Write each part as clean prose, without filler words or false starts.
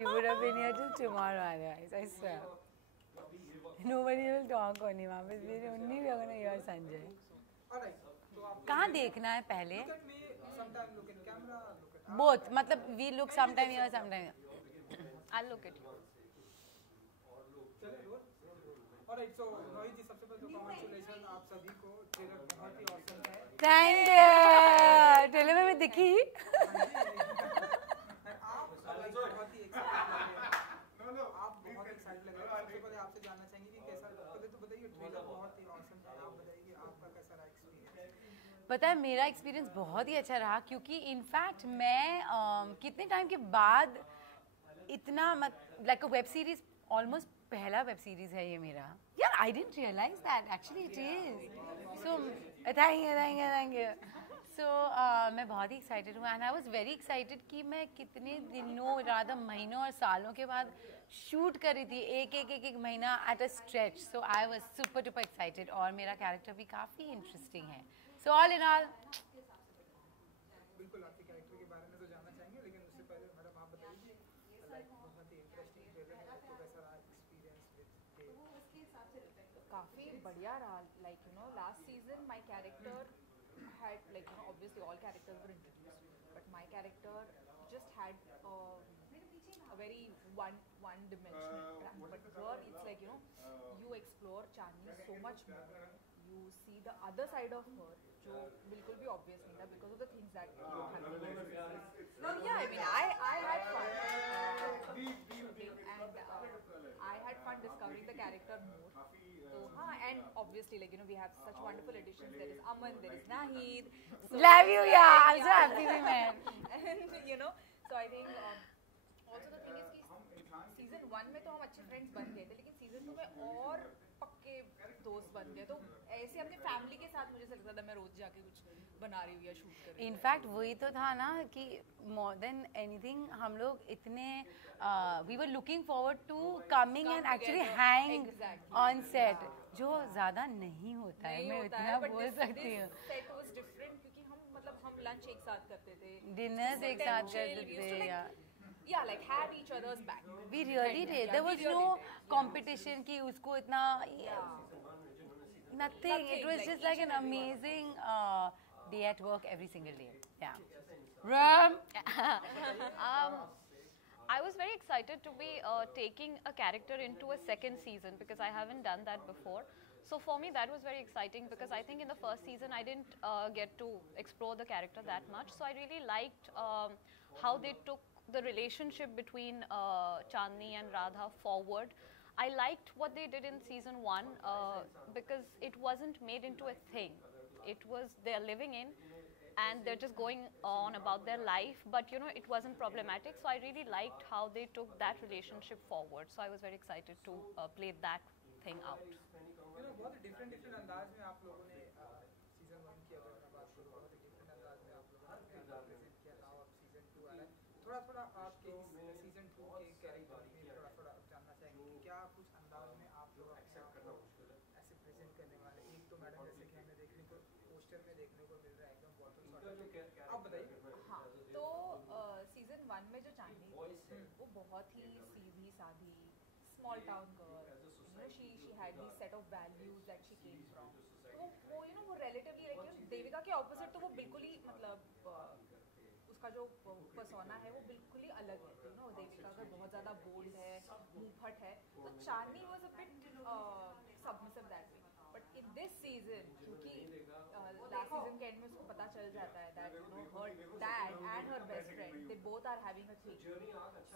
He would have been here till tomorrow otherwise, I swear. Nobody will talk on him. Only we are going to hear Sanjay. कहाँ देखना है पहले? Both. मतलब we look sometime here, sometime here. I'll look at you. Alright, so Rohit जी सबसे पहले तो congratulations आप सभी को ट्रेलर बहुत ही awesome है. Thank you. ट्रेलर में मैं दिखी. आप बहुत excited लग रहे हैं. सबसे पहले आपसे जानना चाहेंगे कि कैसा, पहले तो बताइए ट्रेलर बहुत ही awesome है. आप बताइए आपका कैसा रहा एक्सपीरियंस? पता है मेरा एक्सपीरियंस बहुत ही अच्छा रहा क्योंकि इनफैक्ट मैं कितने टाइम के बाद इतना like a web series almost पहला वेब सीरीज है ये मेरा. यार I didn't realise that actually it is. So thank you. So मैं बहुत ही एक्साइटेड हूँ and I was very excited कि मैं कितने दिनों ज़्यादा महीनों और सालों के बाद शूट कर रही थी एक महीना at a stretch. So I was super duper excited और मेरा कैरेक्टर भी काफ़ी इंटरेस्टिंग है. सो ऑल इन ऑल बिल्कुल आपके कैरेक्टर के बारे में तो जानना चाहेंगे, लेकिन उससे पहले मैडम आप बताइए लाइक बहुत ही इंटरेस्टिंग ट्रेलर है तो कैसा रहा एक्सपीरियंस विद काफ़ी बढ़िया रहा. Like you know last season my character had, like you know, obviously all characters were introduced, but my character just had a very one dimensional track. But here it's like, you know, you explore Chandni so much more. You see the other side of her, जो बिल्कुल भी obvious नहीं था because of the things that don't happen. No, yeah, I mean, I had fun shooting and I had fun discovering the character more. So, and obviously, like you know, we have such wonderful additions. There is Aman, there is Nahid. So, love you, yeah. I'm so happy with man. And you know, so I think also the thing is कि season 1 में तो हम अच्छे friends बन गए थे, लेकिन season 2 में और पक्के दोस्त बन गए. तो ऐसे अपने फैमिली के साथ मुझे लगता था मैं रोज जाके कुछ बना रही हूँ या शूट कर रही हूँ. इनफैक्ट वही तो था ना कि मोर देन एनीथिंग हम लोग इतने we were looking forward to coming and actually hang on set, जो ज़्यादा नहीं होता है. मैं इतना बोल सकती हूँ. सेट वाज डिफरेंट क्योंकि हम लंच एक साथ करते थे, डिनर्स एक साथ करते थे. Yeah, like have each other's back. We really did. There was no competition कि उसको इतना nothing. It was just like an amazing day at work every single day. Yeah. Ram. I was very excited to be taking a character into a second season because I haven't done that before. So for me that was very exciting because I think in the first season I didn't get to explore the character that much. So I really liked how they took the relationship between Chandni and Radha forward. I liked what they did in season 1 because it wasn't made into a thing. It was they're living in and they're just going on about their life, but you know it wasn't problematic. So I really liked how they took that relationship forward. So I was very excited to play that thing out. You know बहुत different अंदाज में आप लोगों ने season 1 की अगर मैं बात करूँ बहुत डिफरेंट अंदाज में आप लोगों ने प्रेजेंट किया. नाउ अब सीजन 2 आ रहा है. थोड़ा आपके सीजन 2 के कैरेक्टर में थोड़ा जानना चाहेंगे कि क्या कुछ अंदाज में आप लोग अपने आप को ऐसे प्रेजेंट करने वाले. एक तो मैडम जैसे कि हमें देखने को पोस्टर में देखने को मिल रहा है एकदम बॉटल. आप बताइए. हाँ, तो सीजन 1 में जो चांदनी थी वो बहुत ही सीधी सादी small town girl. You know, she had these set of values that she came from. वो you know वो relatively like you know, Devika के opposite तो वो बिल्कुल ही मतलब उसका जो persona है वो बिल्कुल ही अलग है. You know, देविका का बहुत ज़्यादा bold है, मुंहफट है. तो चांदनी was a bit submissive that way. But in this season, क्योंकि last season के end में उसको पता चल जाता है that you know her dad and her best friend they both are having a thing.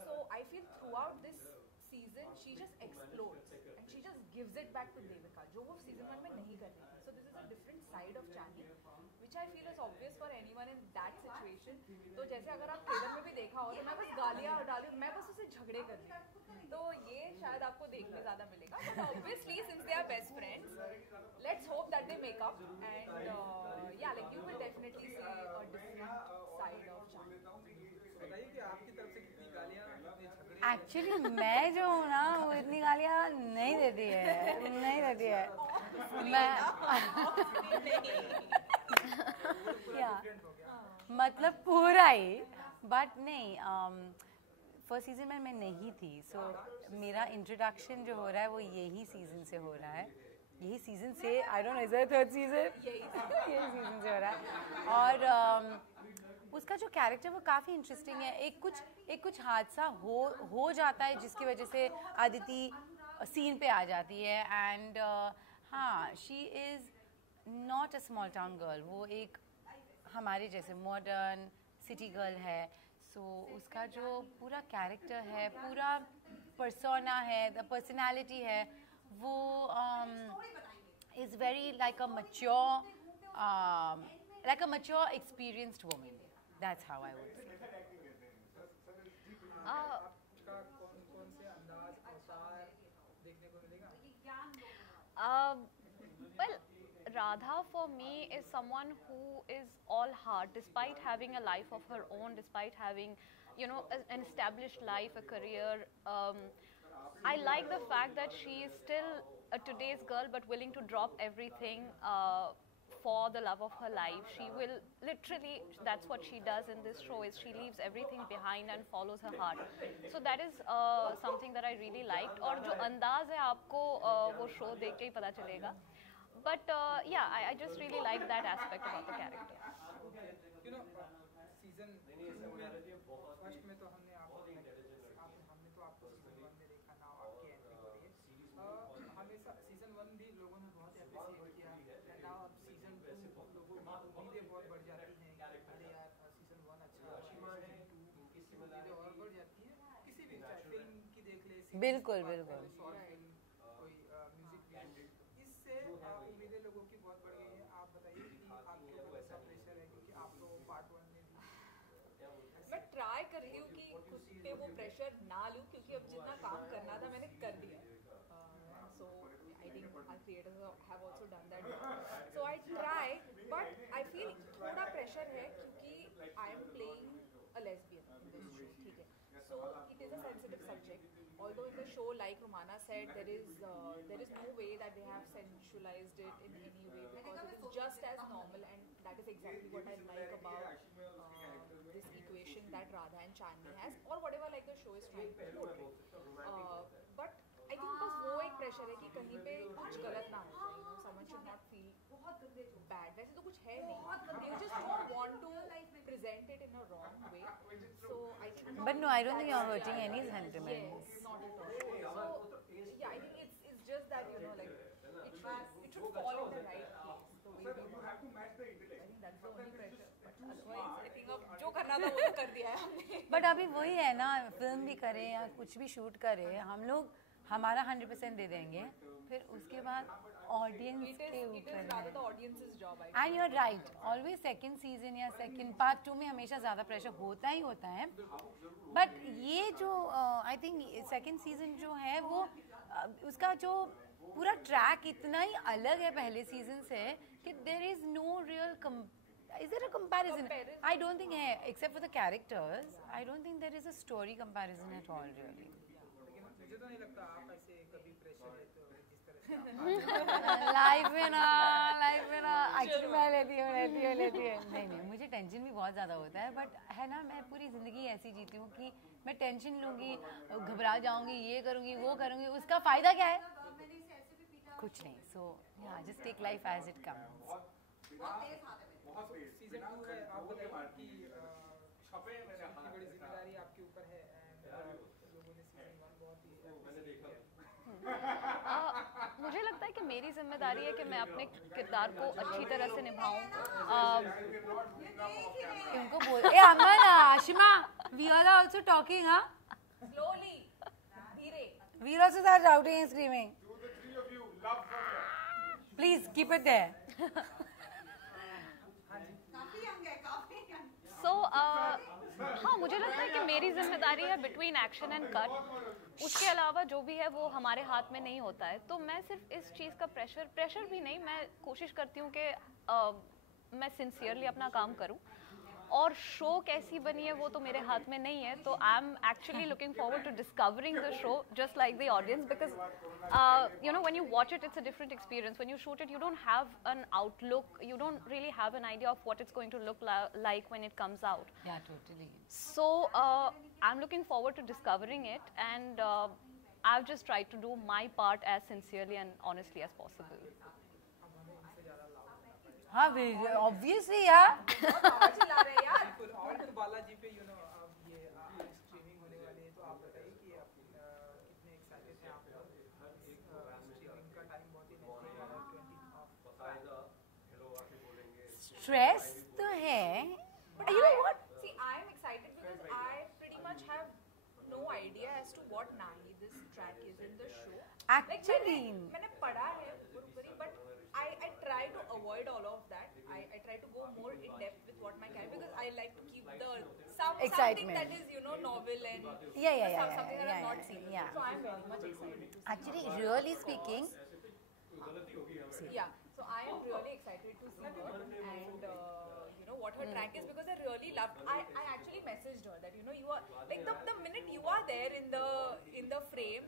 So I feel throughout this season she just explodes and she just gives it back to Devika, जो वो season 1 में नहीं कर रही थी. So this is a different side of Chandni, which I feel is obvious for anyone in that situation. तो जैसे अगर आप ट्रेलर में भी देखा हो तो मैं बस गालियाँ डाली, मैं बस उसे झगड़े कर रही हूँ. तो ये शायद आपको देखने ज़्यादा मिलेगा. But obviously since they are best friends, let's hope that they make up and yeah, like you will definitely see a different side of Chandni. बताइए कि आपकी तरफ से कितनी गालियाँ एक्चुअली मैं जो हूँ ना वो इतनी गालियाँ नहीं देती है. मैं मतलब पूरा ही. बट नहीं फर्स्ट सीजन में मैं नहीं थी, सो मेरा इंट्रोडक्शन जो हो रहा है वो यही सीजन से हो रहा है, यही सीजन से, I don't know is it third season, यही सीजन से हो रहा है। और उसका जो कैरेक्टर वो काफ़ी इंटरेस्टिंग है। एक कुछ हादसा हो जाता है जिसकी वजह से अदिति सीन पे आ जाती है, एंड हाँ, she is not a small town girl, वो एक हमारे जैसे मॉडर्न सिटी गर्ल है। सो उसका जो पूरा कैरेक्टर है, पूरा पर्सोना है, द पर्सनालिटी है, वो is very like a mature experienced woman. That's how I would say. आपका कौन से अंदाज अवतार देखने को मिलेगा? Well, Radha for me is someone who is all heart, despite having a life of her own, despite having, you know, an established life, a career. I like the fact that she is still a today's girl, but willing to drop everything for the love of her life. She will literally, that's what she does in this show, is she leaves everything behind and follows her heart. So that is something that I really liked. और जो अंदाज है आपको वो show देख के ही पता चलेगा. But yeah, I just really like that aspect about the character. You know, season first में तो हमने आपको सीजन 1 में देखा ना, आपकी एंट्री हो रही है। हमेशा सीजन 1 भी लोगों ने बहुत अप्रिशिएट किया, एंड नाउ अब सीजन 2 लोगों की उम्मीदें बहुत बढ़ जाती हैं, अरे यार सीजन 1 अच्छा, सीजन 2 की उम्मीदें और बढ़ जाती हैं, किसी भी चाहे फिल्म की देख ले, बिल्कुल बिल्कुल, शॉर्ट फिल्म, कोई म्यूजिक वीडियो, इससे उम्मीदें लोगों की बहुत बढ़ गई हैं। आप बताइए कि आपके ऊपर ऐसा प्रेशर है, क्योंकि आप तो पार्ट 1 में भी मैं ट्राई कर रही हूँ कि खुद पे वो प्रेशर ना लूँ, क्योंकि अब जितना काम करना था मैंने कर दिया। So I think our creators have also done that. So I try, but I feel थोड़ा प्रेशर है क्योंकि I am playing a lesbian in this show, ठीक है। So it is a sensitive subject, although in the show, like Romana said, there is no way that they have sensualized it in any way, because it is just as normal, and that is exactly what I like about this equation that Radha and Chandni has, or whatever like the show is trying to portray. But I think बस वो एक pressure है कि कहीं पे कुछ गलत ना हो जाए, you know, someone should not feel bad. वैसे तो कुछ है नहीं, they just don't want to present it in a wrong way. So I think. But no, I don't think you're hurting any sentiments. Yes, not at all. So yeah, I think it's just that, you know, like it should fall in the right place. The way we do. I think that's the only pressure. But otherwise, I think अब जो करना था वो तो कर दिया है हमने. बट अभी वही है ना, फिल्म भी करें या कुछ भी शूट करें, हम लोग हमारा 100% दे देंगे, फिर उसके बाद ऑडियंस के ऊपर है। And you are right, always second season या सेकंड पार्ट 2 में हमेशा ज़्यादा प्रेशर होता ही होता है, बट ये जो आई थिंक सेकंड सीजन जो है वो उसका जो पूरा ट्रैक इतना ही अलग है पहले सीजन से कि there is no real is there a comparison? I don't think है, except for the characters, I don't think there is a story comparison at all really. लेकिन मुझे तो नहीं लगता आप ऐसे कभी प्रेशर है तो जिस तरह से लाइफ में ना एक्चुअली मैं लेती हूँ नहीं, मुझे टेंशन भी बहुत ज़्यादा होता है, बट है ना, मैं पूरी ज़िंदगी ऐसी जीती हूँ कि मैं टेंशन लूँगी, घबरा जाऊँगी, ये करूँगी वो करूँगी, उसका फ़ायदा क्या है? कुछ नहीं। So just take life as it comes. Season 2 है, आप बताइए कि इतनी बड़ी जिम्मेदारी आपके ऊपर है, एंड लोगों ने सीजन 1 बहुत ही मुझे लगता है कि मेरी जिम्मेदारी है कि मैं अपने किरदार को अच्छी तरह से निभाऊं। उनको बोल अमन, Ashima, we all are also talking, huh? Slowly, धीरे. We also start shouting and screaming. Please keep it there. So हाँ, मुझे लगता है कि मेरी जिम्मेदारी है बिटवीन एक्शन एंड कट, उसके अलावा जो भी है वो हमारे हाथ में नहीं होता है। तो मैं सिर्फ इस चीज़ का प्रेशर भी नहीं, मैं कोशिश करती हूँ कि मैं सिंसियरली अपना काम करूँ और शो कैसी बनी है वो तो मेरे हाथ में नहीं है, तो I am actually looking forward to discovering the show just like the audience, because you know, when you watch it, it's a different experience. When you shoot it, you don't have an outlook, you don't really have an idea of what it's going to look like when it comes out. Yeah, totally. So I'm looking forward to discovering it, and I've just tried to do my part as sincerely and honestly as possible. हाँ, obviously यार. आवाज ही ला रहे हैं यार. बिल्कुल. और तो बालाजी पे अब ये स्ट्रीमिंग होने वाली है, तो आप बताइए कि आप कितने एक्साइटेड हैं आप लोग. स्ट्रीमिंग का टाइम बहुत ही नजदीक आ रहा है. Stress तो है, but you know what? See, I am excited because I pretty much have no idea as to what nahi this track is in the show. Actually, मैंने पढ़ा है ऊपर-ऊपरी, but I try to avoid all of that. I try to go more in depth with what my character, because I like to keep the something Excitement. that is, you know, novel and Yeah. something that I've not seen. Yeah. So I'm very much excited to see. Actually, really speaking, Yeah, so I am really excited to see her and you know what her track is, because I really loved. I actually messaged her that, you know, you are like the minute you are there in the frame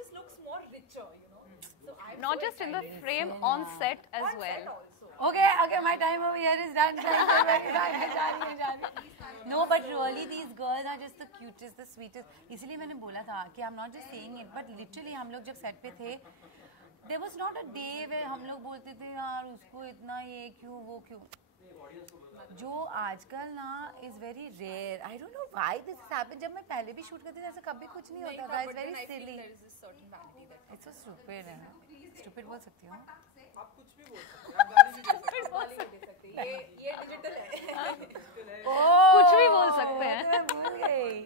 just looks more richer, you know. So I'm Not so just in the excited. frame, on set as On well. set also. okay, my time over here is done. No, but really these girls are just the cutest, the sweetest. इसलिए मैंने बोला था कि I'm not just saying it, but literally हम लोग जब set पे थे, there was not a day where हम लोग बोलते थे यार उसको इतना ये क्यों वो क्यों. जो आजकल ना is very rare. I don't know why this has happened. जब मैं पहले भी shoot करती थी ऐसा कभी कुछ नहीं होता था. It's But then very I feel silly. there is this certain vanity that It's so stupid है. Stupid बोल सकती हूँ. आप कुछ भी बोल सकते हैं. आप गाली भी दे सकते हैं. गाली नहीं दे सकते. ये डिजिटल है. बिल्कुल है. कुछ भी बोल सकते हैं. मैं भूल गई.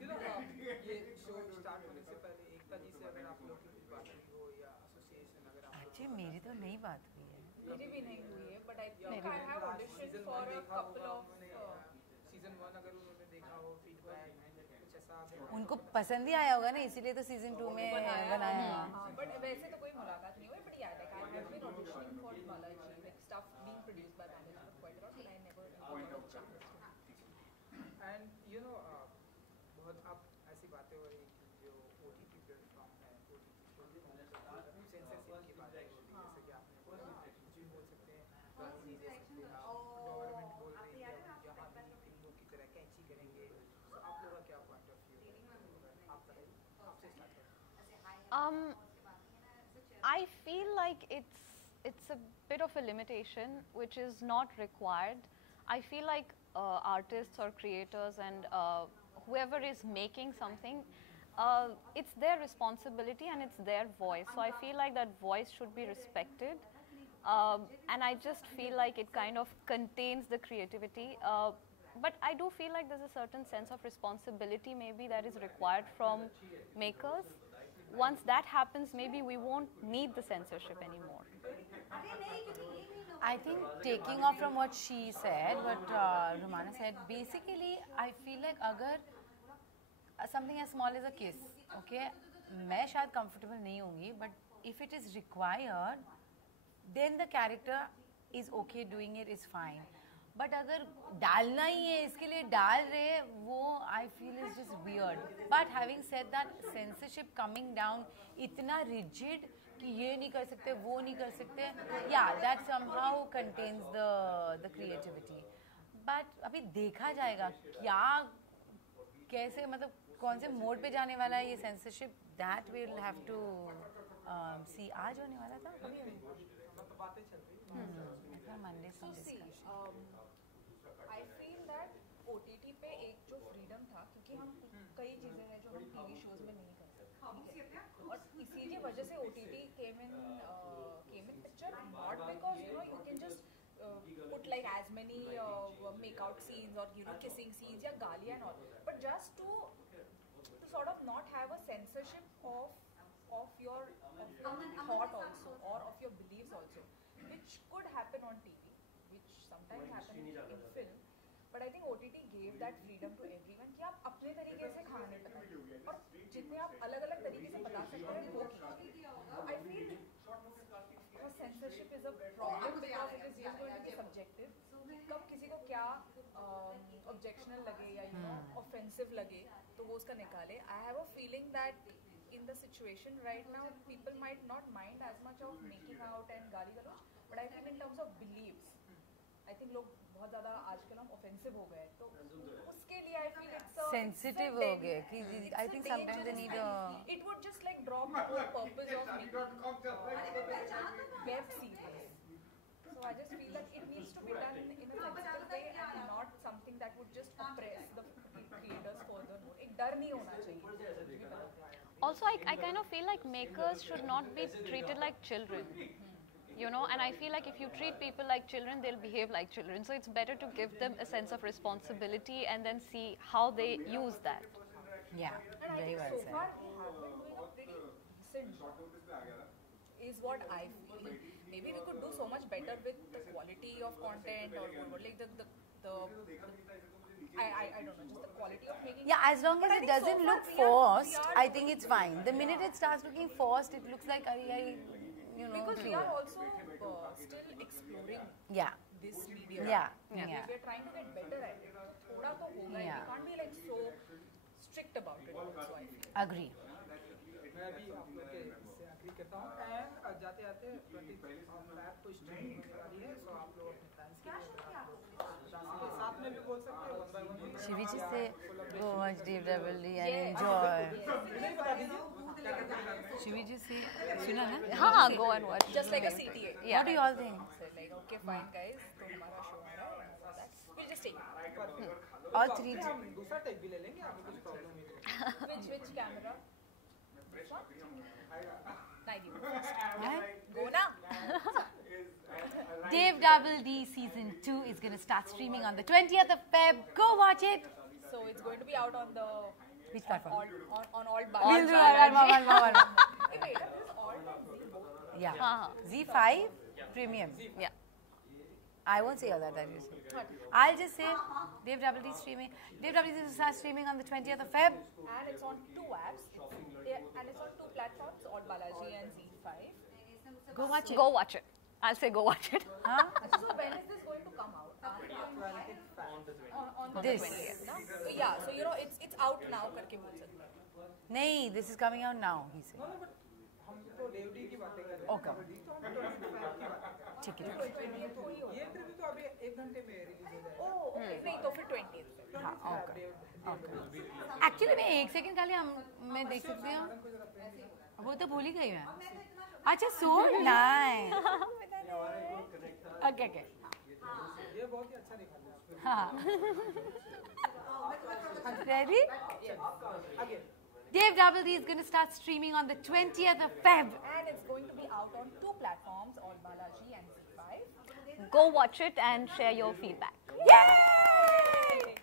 You know, ये शो स्टार्ट होने से पहले एकता जी से अगर आप लोग की कुछ बात हुई हो या एसोसिएशन अगर आप अच्छी मेरी तो नई बात हुई है. मेरी भी नहीं हुई है, but I think I have auditioned for a couple of season 1 अगर उन्होंने देखा हो फीडबैक कुछ ऐसा अगर उनको पसंद ही आया होगा ना, इसीलिए तो सीजन 2 में बनाया. हाँ, but वैसे तो कोई मुलाकात नहीं हुई, but yeah, like I have been auditioning for Balaji, like stuff being produced by management quite a lot, but I never really got a chance. And you know बहुत अब ऐसी बातें हो रही कि जो ओटीटी प्लेटफॉर्म है, ओटीटी प्लेटफॉर्म सेंसरशिप की बात है, जैसे कि आपने बोला कुछ भी बोल सकते हैं, गाली नहीं दे सकते आप. गवर्नमेंट बोल रही है यहाँ भी फिल्मों की तरह कैंची करेंगे. तो आप लोगों का क्या पॉइंट ऑफ व्यू है? आप बताइए, आपसे स्टार्ट करें. I feel like it's a bit of a limitation which is not required. I feel like artists or creators and whoever is making something, it's their responsibility and it's their voice. So I feel like that voice should be respected. And I just feel like it kind of contains the creativity. But I do feel like there's a certain sense of responsibility maybe that is required from makers. Once that happens, maybe we won't need the censorship anymore. I think taking off from what she said, what Romana said, basically I feel like अगर something as small as a kiss, okay, मैं शायद comfortable नहीं होंगी, but if it is required, then the character is okay doing it, is fine. But अगर डालना ही है इसके लिए डाल रहे वो I feel is just weird. But having said that, censorship coming down इतना rigid कि ये नहीं कर सकते वो नहीं कर सकते, yeah, that somehow contains the creativity. But अभी देखा जाएगा क्या कैसे मतलब कौन से मोड पे जाने वाला है ये censorship, that we'll have to see. आज होने वाला था अभी बातें चल रही Monday So some see, discussion. I feel that OTT पे एक जो freedom था, क्योंकि हम कई चीजें हैं जो हम टीवी शोज में नहीं कर सकते, ठीक है? और इसी की वजह से OTT came in picture, not because you know you can just put like as many make out scenes or you know kissing scenes या गालियाँ and all, but just to sort of not have a censorship of your thought also or of your beliefs also, which could happen on TV, which sometimes happen in film, but I think OTT gave that freedom to everyone कि आप अपने तरीके से कहानी बताइए और जितने आप अलग-अलग तरीके से बता सकते हैं वो कीजिए. So I feel censorship is a problem because it is just going to be subjective. कब किसी को क्या ऑब्जेक्शनल लगे या यू नो ऑफेंसिव लगे तो वो उसका निकाले. I have a feeling that in the situation right now people might not mind as much of making out and गाली गलौज, but I think in terms of beliefs I think लोग बहुत ज़्यादा आजकल हम offensive हो गए तो उसके लिए I feel it's a sensitive हो गए कि I think sometimes they need a it would just like drop the whole purpose of making web series. So I just feel that it needs to be done in a sensible way and not something that would just oppress the creators furthermore. एक डर नहीं होना चाहिए मुझे लगता है. Also, I kind of feel like makers should not be treated like children, you know, and I feel like if you treat people like children, they'll behave like children. So it's better to give them a sense of responsibility and then see how they use that. yeah, And I very think well so said. far we have been doing a pretty decent job, is what I feel. Maybe we could do so much better with the quality of content or like the I don't know, just the quality of making. Yeah, as long as But I it think so doesn't far look we are forced, I think it's fine. The minute it starts looking forced, it looks like you know. because we thriller. are also still exploring Yeah, this medium. yeah, Yeah. yeah. We are trying to get better at it. थोड़ा तो होगा ही. Yeah. We can't be like so strict about it also, I feel. Agree. मैं भी आप लोग के इससे agree करता हूँ. एंड जाते जाते 20 फैब को स्ट्रीम होने वाली है, सो आप लोग अपने फैंस के लिए साथ में भी बोल सकते हैं, 1 by 1. Should we just say, go watch Deep Double D and enjoy? नहीं बता दीजिए क्या कहते हैं. Should we just say, सुना ना? हाँ, go and watch. Just like a CTA. Yeah. What do you all think? So like, okay, fine, guys. तो हमारा शो आ रहा है. So that we'll just take it. All three. हम दूसरा take भी ले लेंगे, आपको कुछ प्रॉब्लम नहीं है. Which camera? This one? नहीं, you go first. What? Go na. Dave Double D season 2 is going to start streaming on the 20th of Feb. Go watch it. So it's going to be out on the Which platform? on all We'll do Balaji. one more. Hey, wait, this is all on Zee both. Yeah. Uh-huh. Z5 Premium. Yeah. I won't say all that. That you say. I'll just say Dave Double D streaming. Dave Double D is going to start streaming on the 20th of Feb. And it's on 2 apps. And it's on 2 platforms, All Balaji and Z5. Go watch it. Go watch it. I'll say go watch it. Huh? So when is this going to come out? On the This. 20th, na? So yeah, so you know it's out now करके बोल सकते हैं. Nahi, this is coming out now, he said. No, but हम तो डेवडी की बातें कर रहे हैं. Okay. तो हम 20 फैब की बात कर रहे हैं. ठीक है. ये इंटरव्यू तो अभी 1 घंटे में रिलीज हो जाएगा. Oh, okay. नहीं तो फिर 20th पे. हाँ, okay. Actually, मैं 1 सेकंड खाली मैं देख सकती हूँ. वो तो भूल ही गई मैं. अच्छा, so nice. Okay, okay. ये बहुत ही अच्छा निकाला आपने. हाँ. Ready? Again. Dave Double D is going to start streaming on the 20th of Feb. And it's going to be out on 2 platforms, All Balaji and Z5. Go watch it and share your feedback. Yay!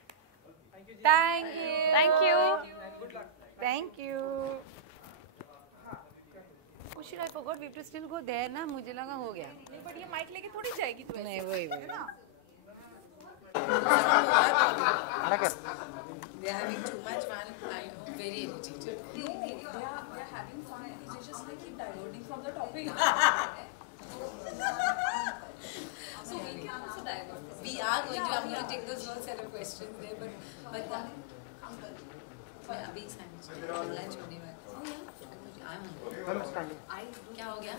Thank you, ji. Thank you. Thank you. And good luck. Thank you. Oh shit, I forgot we have to still go there ना. मुझे लगा हो गया. नहीं but ये mic लेके थोड़ी जाएगी तू ऐसे. नहीं वही है ना? They are having too much fun. I know, very irritated. They are having fun. They just like keep diverting from the topic. So we can also divert. We are going to. I'm going to take those whole set of questions there, but मैं अभी lunch होने वाला. Oh yeah. I'm hungry. क्या हो गया?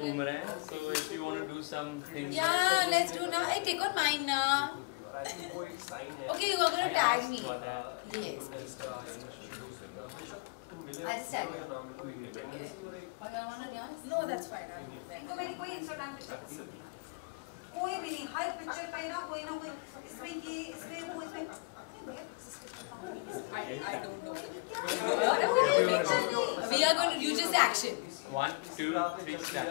घूम रहे हैं, so if you want to do some things. Yeah, let's do now. Hey, take on mine now. Okay, you are going to tag me. Yes. I'll just tag you. Okay. और you want to dance? No, that's fine. इनको मेरी कोई Instagram पे कोई भी नहीं हर picture पे ना कोई इसमें ये इसमें वो इसमें I don't know. We are going to do just action. 1, 2, 3, start.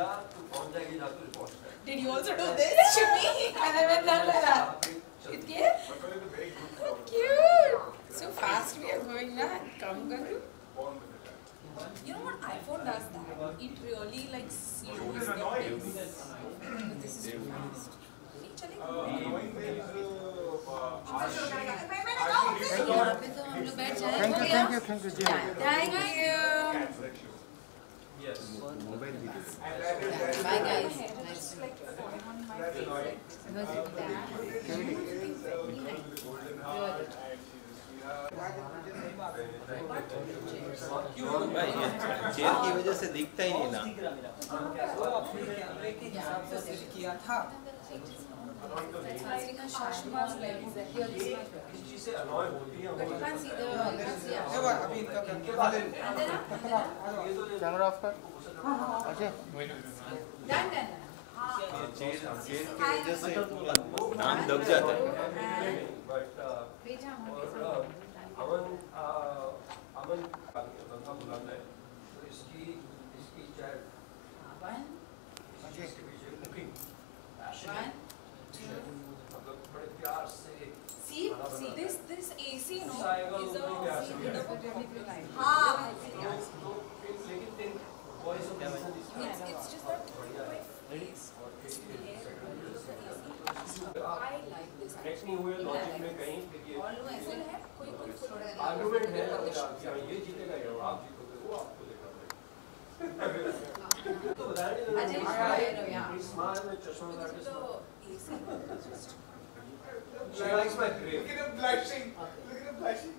Did you also do this to me? And I went down like that. It came? So cute. So fast we are going now. Come, Garu. You know what iPhone does that? It really like slows the pace. But this is too fast. नहीं चलेगा. यहाँ पे तो हम लोग बैठ जाएंगे. Thank you, ji. Thank you. Yes. Bye guys. Nice. Like falling on my face. Like, Was it bad? Good. भाई ये चेयर की वजह से दिखता ही नहीं ना। वो अपने कैमरे के हिसाब से सेट किया था। देखो अभी इनका कैमरा ऑफ कर। अच्छा Done, done. चेयर की वजह से नाम दब जाता है। भेजा हम see, this AC, no, is a हाँ it's just that my face I like this actually. Almost full है कोई फुल है आर्गुमेंट है ये जीतेगा या आप जीतोगे वो आपको देखना पड़ेगा तो बताया नहीं अजय स्मार्ट में चश्मा लगा के AC she likes my grave Look at him blushing. Look at him blushing.